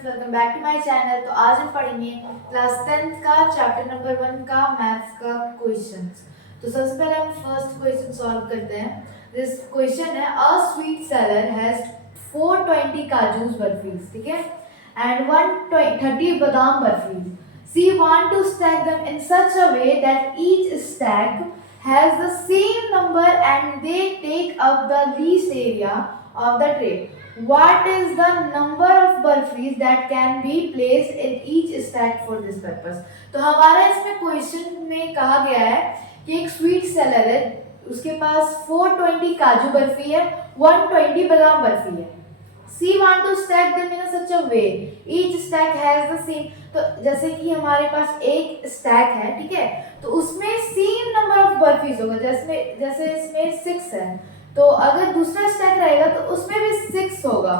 Students, welcome back to my channel. तो आज हम पढ़ेंगे क्लास 10th का चैप्टर नंबर 1 का मैथ्स का क्वेश्चंस। तो सबसे पहले हम फर्स्ट क्वेश्चन सॉल्व करते हैं। दिस क्वेश्चन है अ स्वीट सेलर हैज 420 काजूस बर्फीज, ठीक है, एंड 130 बादाम बर्फीज. She want to stack them in such a way that each stack has the same number and they take up the least area of the tray. What is the number of burfis that can be placed in each stack for this purpose? तो हमारा इसमें question में कहा गया है कि एक sweet seller है, उसके पास 420 काजू बर्फी है, 120 बादाम बर्फी है. She want to stack them in such a way each stack has the same. तो जैसे कि हमारे पास एक स्टैक है, ठीक है, तो उसमें सेम नंबर ऑफ बर्फीज होगा. जैसे इसमें 6 है, तो अगर दूसरा स्टैक रहेगा तो उसमें भी 6 होगा.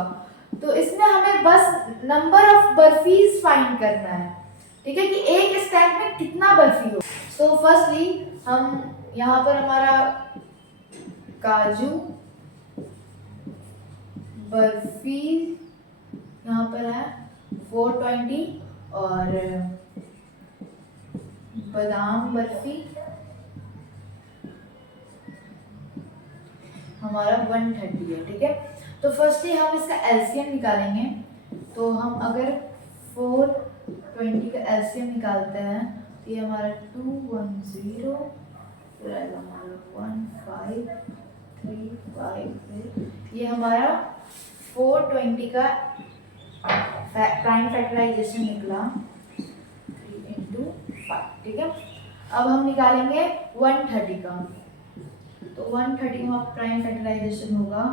तो इसमें हमें बस नंबर ऑफ बर्फीज फाइंड करना है, ठीक है, कि एक स्टैक में कितना बर्फी हो. सो फर्स्टली हम यहाँ पर हमारा काजू बर्फी यहाँ पर है 420 और बादाम बर्फी हमारा 130 है, ठीक है. तो फर्स्टली हम इसका एलसीएम निकालेंगे. तो हम अगर 420 का एलसीएम निकालते हैं तो ये हमारा 210, फिर आएगा हमारा 1535, ये हमारा 420 का प्राइम फैक्टराइजेशन निकला 3 into 5, ठीक है. अब हम निकालेंगे 130 का. तो 130 का प्राइम फैक्टराइजेशन होगा,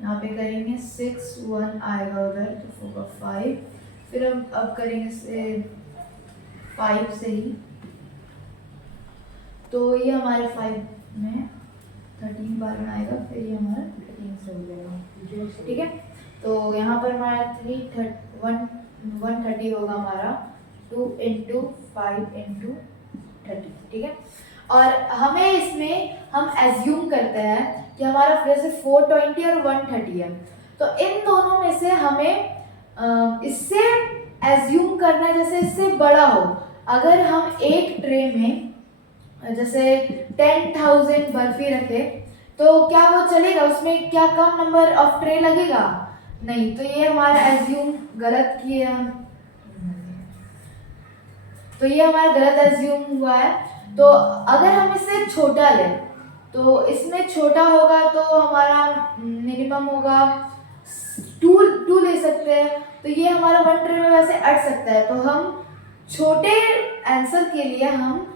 यहाँ पे करेंगे 6 1 आएगा उधर, तो होगा 5. फिर हम अब करेंगे से 5 से ही, तो ये हमारे 5 में 13 बार में आएगा, फिर ये हमारा 13 से हो जाएगा, ठीक है. तो यहाँ पर हमारा 130 होगा हमारा 2 into 5 into 30, ठीक है. और हमें इसमें हम एज्यूम करते हैं कि हमारा जैसे 420 और 130 है, तो इन दोनों में से हमें इससे एज्यूम करना है जैसे इससे बड़ा हो. अगर हम एक ट्रे में जैसे 10,000 बर्फी रखे तो क्या वो चलेगा? उसमें क्या कम नंबर ऑफ ट्रे लगेगा? नहीं. तो ये हमारा एज्यूम गलत किया है, तो ये हमारा गलत एज्यूम हुआ है. तो अगर हम इससे छोटा लें तो इसमें छोटा होगा तो हमारा मिनिमम होगा 2 ले सकते हैं. तो ये हमारा 1 ट्रे में वैसे अट सकता है. तो हम छोटे आंसर के लिए हम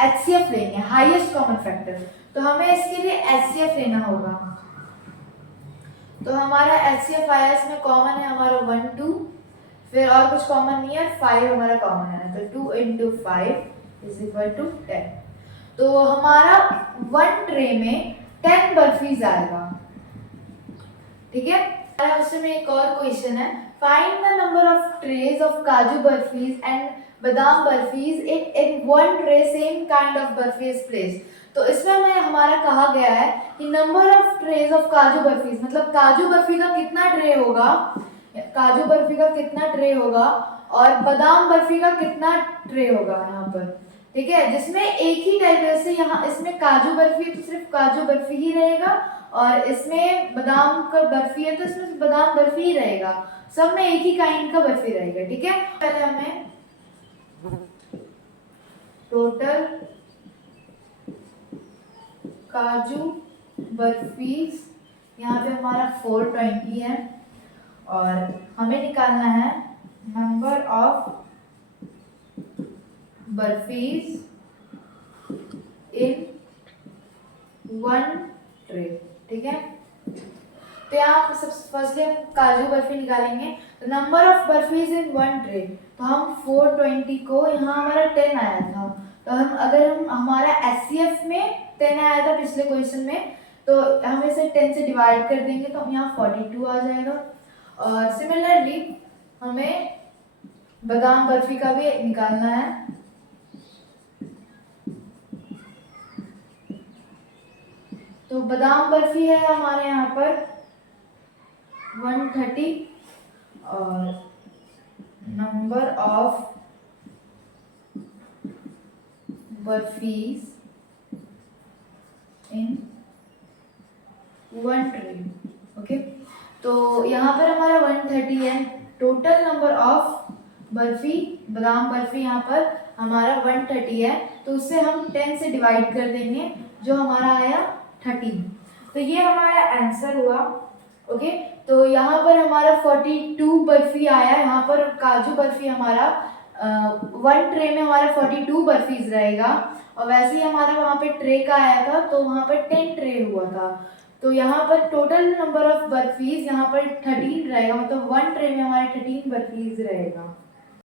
HCF लेंगे, हाईएस्ट कॉमन फैक्टर. तो हमें इसके लिए HCF लेना होगा. तो हमारा HCF आया, इसमें कॉमन है हमारा 1 2, फिर और कुछ कॉमन नहीं है, 5 हमारा कॉमन है. तो 2 into 5 is equal to 10. तो हमारा 1 ट्रे में 10 बर्फीज आएगा, ठीक है. उसमें एक और क्वेश्चन है, find the number of trays of kaju barfis and बादाम बर्फीज in one tray same kind of barfi is placed. तो इसमें हमें हमारा कहा गया है कि number of trays of kaju बर्फीज, मतलब काजू बर्फी का कितना ट्रे होगा, काजू बर्फी का कितना ट्रे होगा और बादाम बर्फी का कितना ट्रे होगा यहाँ पर, ठीक है. जिसमें एक ही टाइप है, जैसे यहाँ इसमें काजू बर्फी तो सिर्फ काजू बर्फी ही रहेगा, और इसमें बादाम का बर्फी है तो इसमें बादाम बर्फी ही रहेगा. सब में एक ही काइंड का बर्फी रहेगा, ठीक है. पहले हमें टोटल काजू बर्फीज यहाँ पे हमारा 420 है, और हमें निकालना है number of barfis in 1 tray, ठीक है. तो यहाँ फर्स्टली हम काजू बर्फी निकालेंगे. तो number of barfis in 1 tray, तो हम 420 को, यहाँ हमारा 10 आया था, तो हम हमारा HCF में 10 आया था पिछले क्वेश्चन में, तो हम इसे 10 से डिवाइड कर देंगे तो हम यहाँ 42 आ जाएगा. और सिमिलरली हमें बादाम बर्फी का भी निकालना है. तो बादाम बर्फी है हमारे यहाँ पर 130 और number of barfis in one tray. Okay, तो यहाँ पर हमारा 130 है। टोटल नंबर ऑफ बर्फी, बादाम बर्फी यहाँ पर हमारा 130 है, तो उससे हम 10 से डिवाइड कर देंगे, जो हमारा आया 13। तो ये हमारा आंसर हुआ। ओके, तो यहाँ पर हमारा 42 बर्फी आया। यहाँ पर काजू बर्फी हमारा 1 ट्रे में हमारा 42 बर्फीज रहेगा, और वैसे ही हमारा वहाँ पे ट्रे का आया था, तो वहाँ पर 10 ट्रे हुआ था। तो यहाँ पर टोटल नंबर ऑफ बर्फीज यहाँ पर 13 रहेगा, मतलब 1 ट्रे में हमारे 13 बर्फीज रहेगा।